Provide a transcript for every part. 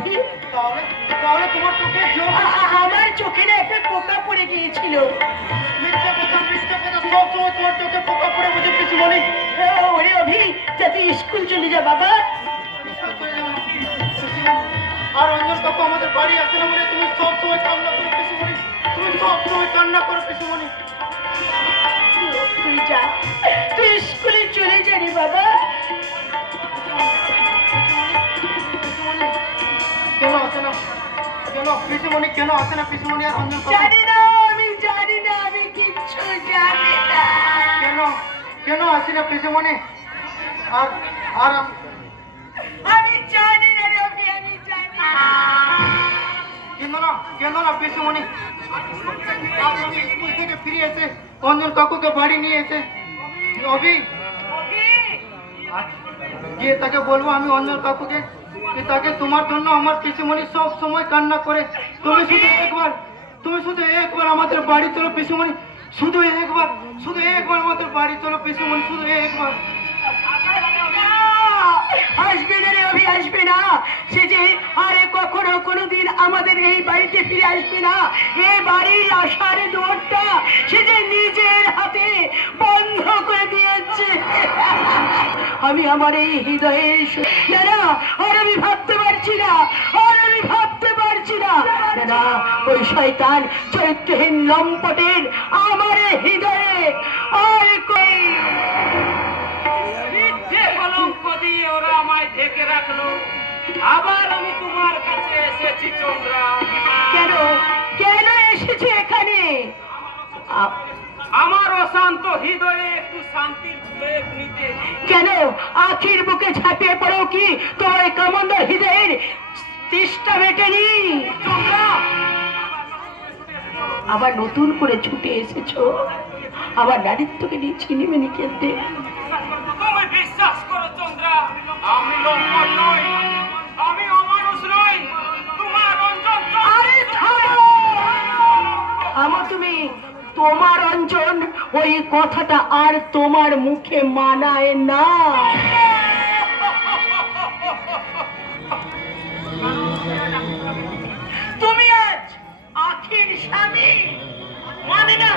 অভি? তাহলে তোমার চোখে আমার চোখে না একটা পোকা পড়ে গিয়েছিল। মিথ্যা কথা সবসময় তোমার চোখে পোকা পড়ে বুঝে পিসিমণি। ওরে অভি, তা তুই স্কুল চলে যা বাবা। আর অঞ্জন কাকু আমাদের বাড়ি আসে না বলে তুমি সবসময় কান্না করো পিসিমণি, তুমি সবসময় কান্না করো পিসিমণি। তুই যা, তুই স্কুলে চলে যা রে বাবা। কেন আসে না? কেন পিসিমণি কেন আসে না পিসিমণি আর অঞ্জন কাকু? জানি না, আমি জানি না, আমি কিচ্ছু জানি না। কেন আসে না পিসিমণি? আর আর আমি জানি না রে অভি, আমি জানি না। কেন না পিসিমণি? স্কুল থেকে ফিরে এসে অঞ্জন কাকুকে বাড়ি নিয়ে এসে অভি গিয়ে তাকে বলবো আমি অঞ্জন কাকুকে যে তাকে তোমার জন্য আমার পিসিমণি সব সময় কান্না করে। তুমি শুধু একবার আমাদের বাড়ি চলো পিসিমণি, শুধু একবার আমাদের বাড়ি চলো পিসিমণি, শুধু একবার। আসবে না রে অভি, আসবে না। সে যে আরে কখনো কোনোদিন আমাদের এই বাড়িতে ফিরে আসবে না। এই বাড়ির আসার দোরটা সে যে নিজের হাতে বন্ধ করে দিয়েছে। আমি আমার এই হৃদয়ের না, আর আমি ভাবতে পারছি না, না, ওই শয়তান চরিত্রহীন লম্পটের আমার হৃদয়ে আর কই কলঙ্ক দিয়ে ওরা আমায় ঢেকে রাখলো। আবার আমি তোমার কাছে এসেছি চন্দ্রা। কেন এসেছি এখানে? আমার অশান্ত হৃদয়ে একটু শান্তির প্রয়োগ নিতে। কেন আখির বুকে ঝাঁপিয়ে পড়েও কি তোমার কামন্দর হৃদয়ের তৃষ্ণা মেটেনি? চন্দ্রা, আবার নতুন করে ছুটে এসেছো আবার নারীত্বকে নিয়ে ছিনিমিনি খেলতে। তুমি বিশ্বাস করো চন্দ্রা, আমি লম্পট নই, আমি অমানুষ নই। তোমার অঞ্জন। আরে থামো তুমি। তোমার অঞ্জন, ওই কথাটা আর তোমার মুখে মানায় না। তুমি আজ আখির স্বামী, মানি না,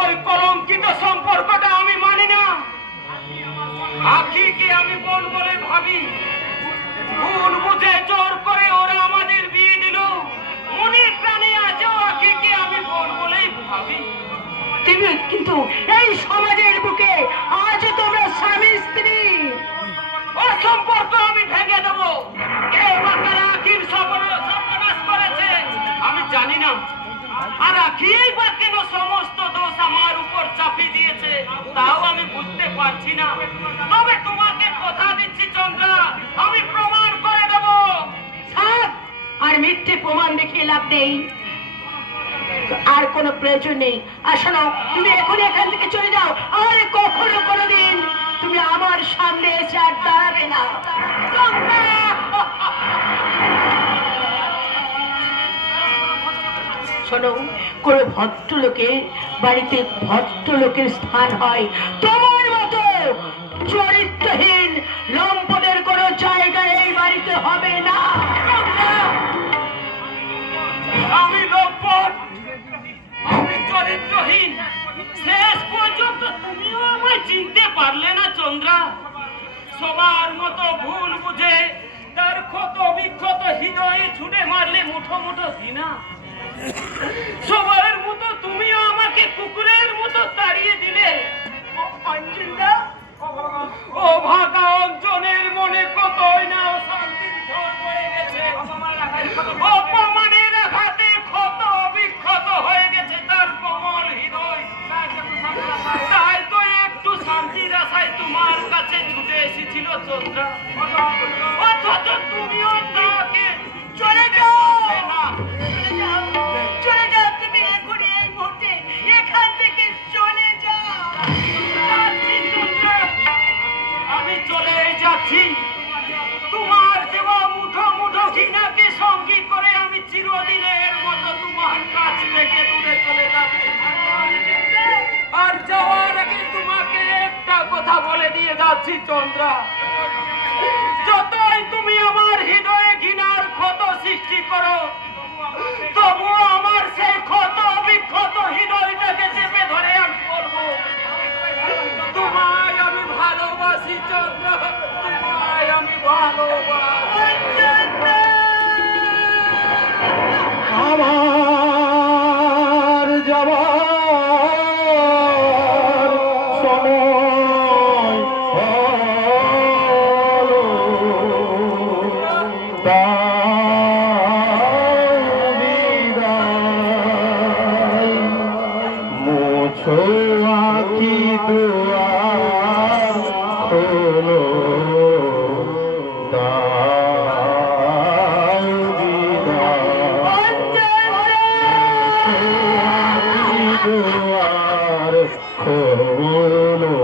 ওই কলঙ্কিত সম্পর্কটা আমি মানি না। আখিকে আমি বোন বলে ভাবি, ভুল বুঝে জোর করে ওরা আমাদের বিয়ে দিল। মনের প্রাণে আজও আখিকে আমি বোন বলেই ভাবি। তুমি কিন্তু এই সমাজের বুকে আজ তোমরা স্বামী স্ত্রী। ও সম্পর্ক আমি ভেঙে দেবো। কেউ বা কারা আখির সর্বনাশ করেছে আমি জানি না। আর আখিই বা কেন সমস্ত দোষ আমার উপর চাপিয়ে দিয়েছে তাও আমি বুঝতে পারছি না। তবে তোমাকে কথা দিচ্ছি চন্দ্রা, আমি প্রমাণ করে দেব। থাক, আর মিথ্যে প্রমাণ দেখিয়ে লাভ নেই, আর কোনো প্রয়োজন নেই। আসো না, তুমি এখনই এখান থেকে চলে যাও। আর কখনো কোনোদিন তুমি আমার সামনে এসে আর দাঁড়াবে না। শোনো, কোন ভদ্রলোকের বাড়িতে ভদ্রলোকের স্থান হয়, তোমার মতো চরিত্রহীন লম্পটের কোনো জায়গা এই বাড়িতে হবে না। আমি লম্পট, আমি চরিত্রহীন, শেষ পর্যন্ত তুমিও আমায় চিনতে পারলে না চন্দ্রা। সবার মতো ভুল বুঝে তার ক্ষত বিক্ষত হৃদয়ে ছুটে মারলে মুঠো মুঠো ঘৃণা। সবার মতো তুমিও আমাকে কুকুরের মতো তাড়িয়ে দিলে। অঞ্জনদা, ও ভাগা অঞ্জনের মনে কতই না অশান্তির ঝড় বয়ে গেছে। অপমানের আঘাতে ক্ষত বিক্ষত হয়ে গেছে তার কোমল হৃদয়। তাই তো একটু শান্তির আশায় তোমার কাছে ছুটে এসেছিল চন্দ্রা। অথচ তুমিও তাকে চলে যাও, না। চলে যাও, তুমি এখন এই মুহূর্তে এখান থেকে চলে যাও। আমি চলে যাচ্ছি। তোমার দেওয়া মুঠো মুঠো ঘৃণাকে সঙ্গী করে আমি চিরদিনের মতো তোমার কাছ থেকে দূরে চলে যাচ্ছি। আর যাওয়ার আগে তোমাকে একটা কথা বলে দিয়ে যাচ্ছি চন্দ্রা, যতই তুমি আমার হৃদয়ে ঘৃণার ক্ষত সৃষ্টি করো, তবুও আমার সেই ক্ষত বিক্ষত হৃদয়টাকে চেপে ধরে আমি বলবো, তোমায় আমি ভালোবাসি চন্দ্র, তোমায় আমি ভালোবাসি। আমার যাবার সময় হলো, বিদায় মুছো আঁকি দুয়ার খোলো, দুয়ার খোলো,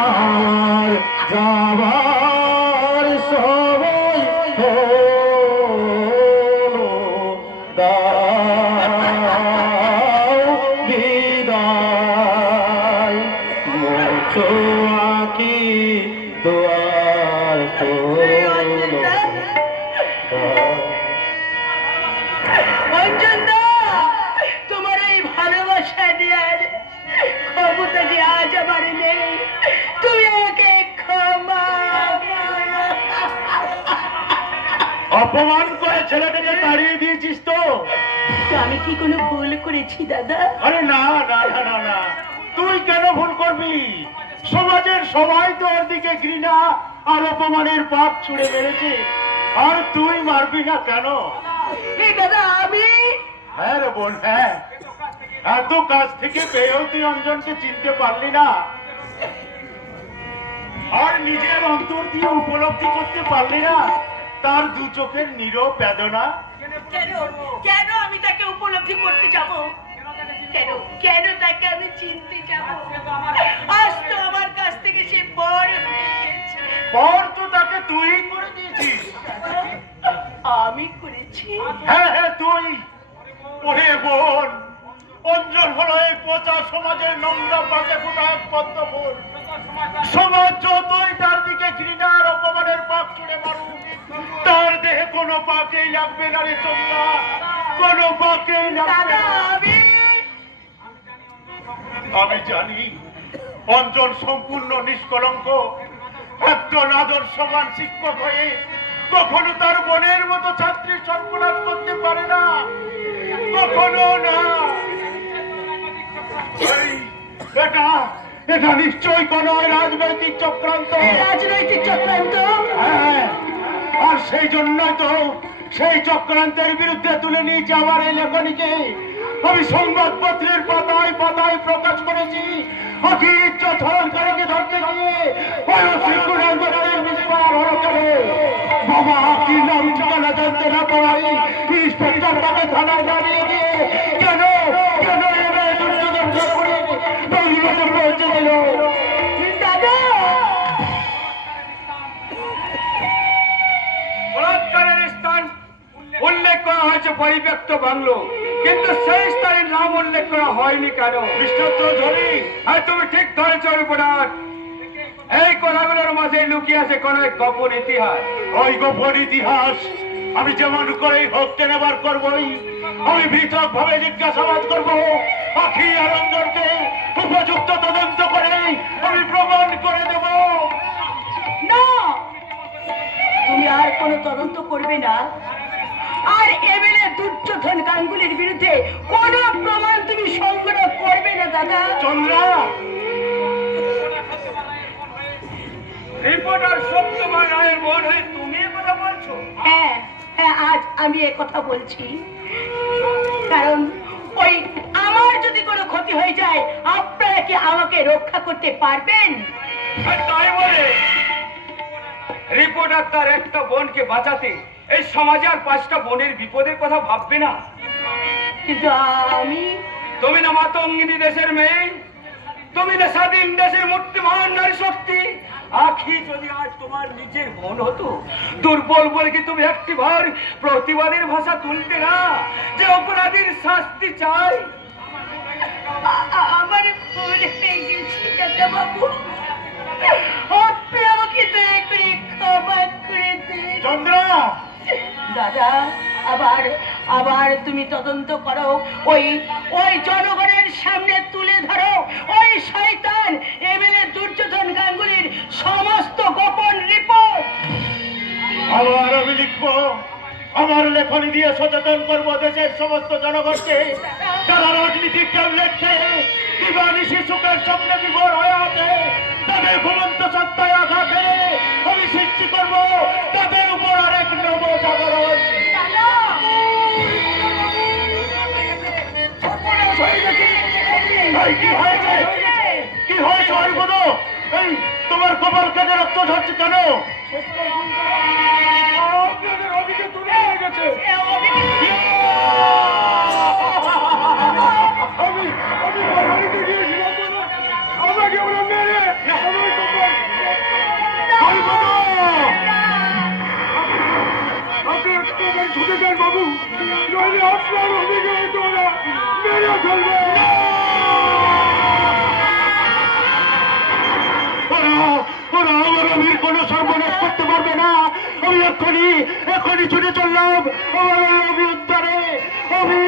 আমার যাবার সময় হলো, দাও বিদায় মুছো আঁকি দুয়ার খোলো। তোমার এই ভালোবাসা দেওয়ার ক্ষমতা যে আজ আমার নেই, তুমি আমাকে ক্ষমা। অপমান করে ছেলেটাকে তাড়িয়ে দিয়েছিস তো? আমি কি কোনো ভুল করেছি দাদা? আরে না না না না না, তুই কেন ভুল করবি? সমাজের সবাই তো ওর দিকে ঘৃণা আর অপমানের পাপ ছুড়ে মেরেছে, আর তুই মারবি না কেন? দাদা আমি, হ্যাঁ রে বোন, হ্যাঁ, এত কাছ থেকে পেয়েও তুই অঞ্জনকে চিনতে পারলি না, আর নিজের অন্তর দিয়ে উপলব্ধি করতে পারলি না তার দু চোখের নীরব বেদনা। কেন কেন আমি তাকে উপলব্ধি করতে যাব? কেন কেন তাকে আমি চিনতে যাব? আজ তো আমার কাছ থেকে সে বড় হয়ে গেছে। পর তো তাকে তুই করে দিয়েছিস। আমি করেছি? হ্যাঁ হ্যাঁ তুই। ওরে বোন, অঞ্জন হলো এই পচা সমাজের নোংরা পাকে ফোটা এক পদ্ম ফুল। সমাজ যতই তার দিকে ঘৃণা আর অপমানের পাক ছুড়ে মারুক, তার দেহে কোনো পাকেই লাগবে না রে চন্দ্রা, কোনো পাকেই লাগবে না। আমি জানি অঞ্জন সম্পূর্ণ নিষ্কলঙ্ক, একজন আদর্শবান শিক্ষক হয়ে কখনো তার বোনের মতো ছাত্রীর সর্বনাশ করতে পারে না, কখনো না। এটা এটা নিশ্চয়ই কোন রাজনৈতিক চক্রান্ত। রাজনৈতিক চক্রান্ত? হ্যাঁ, আর সেই জন্যই তো সেই চক্রান্তের বিরুদ্ধে তুলে নিয়েছে আমার এই লেখনীকে। আমি সংবাদপত্রের পাতায় পাতায় প্রকাশ করেছি, আখির ইজ্জত হরণকারীকে ধরতে গিয়ে বাবা কি নাম ঠিকানা জানতে না পারাই ইন্সপেক্টর তাকে থানায় দাঁড়িয়ে দিয়ে কেন কেন এরা দুর্যোগের করে পৌঁছে দিল। দাদা, বলাৎকারের স্থান উল্লেখ করা হয়েছে পরিত্যক্ত বাংলো, কিন্তু সেই স্থানের নাম উল্লেখ করা হয়নি কেন? মিস্টার চৌধুরী, আর তুমি ঠিক ধরেছ রিপোর্টার, এই কথাগুলোর মাঝে লুকিয়ে আছে কোন এক গোপন ইতিহাস। ওই গোপন ইতিহাস আমি যেমন করেই হোক টেনে বার করবই। আমি পৃথক ভাবে জিজ্ঞাসাবাদ করবো, আখি আর অঞ্জনকে উপযুক্ত তদন্ত করে আমি প্রমাণ করে দেব। না, তুমি আর কোনো তদন্ত করবে না, আর এমএলএ দুর্যোধন গাঙ্গুলির বিরুদ্ধে কোনো প্রমাণ তুমি সংগ্রহ করবে না দাদা। চন্দ্রা, রিপোর্টার সত্যবান রায়ের বোন হয়ে তুমি এ কথা বলছো? হ্যাঁ হ্যাঁ, আজ আমি এ কথা বলছি কারণ ওই আমার যদি কোনো ক্ষতি হয়ে যায়, আপনারা কি আমাকে রক্ষা করতে পারবেন? আর তাই বলে রিপোর্টার তার একটা বোনকে বাঁচাতে এই সমাজে আর 5টা বোনের বিপদের কথা ভাববে না? কিন্তু তুমি না মাতঙ্গিনী দেশের মেয়ে, তুমি না স্বাধীন দেশের মূর্তিমান নারী শক্তি। আখি যদি আজ তোমার নিজের বোন হতো, দুর্বল বলে কি তুমি একটিবার প্রতিবাদের ভাষা তুলতে না যে অপরাধীর শাস্তি চাই? আমার ভুল হয়ে গেছে দাদা বাবু, দাদা আবার আবার তুমি তদন্ত করো, ওই ওই জনগণের সামনে তুলে ধরো ওই শয়তান এমএলএ দুর্যোধন গাঙ্গুলির সমস্ত গোপন রিপোর্ট। আবার আমি লিখবো, আমার লেখনী দিয়ে সচেতন করবো দেশের সমস্ত জনগণকে, যারা রাজনীতির ট্যাবলেট খেয়ে দিবানিশি সুখের স্বপ্নে বিভোর হয়ে আছে, তাদের ঘুমন্ত সত্তায় আঘাত হেরে আমি সৃষ্টি করবো তাদের উপর আরেক নবজাগরণ। কি হয়েছে? কি হয়েছে হরিপদ? এই তোমার কপাল কেটে রক্ত ঝরছে কেন? ছুটে যান বাবু, নইলে আপনার অভিজ্ঞতা মেরে ফেলবে। ওরা আমার অভির কোনো সর্বনাশ করতে পারবে না। আমি এক্ষুনি ছুটে চললাম আমার অভি উদ্ধারে। অভি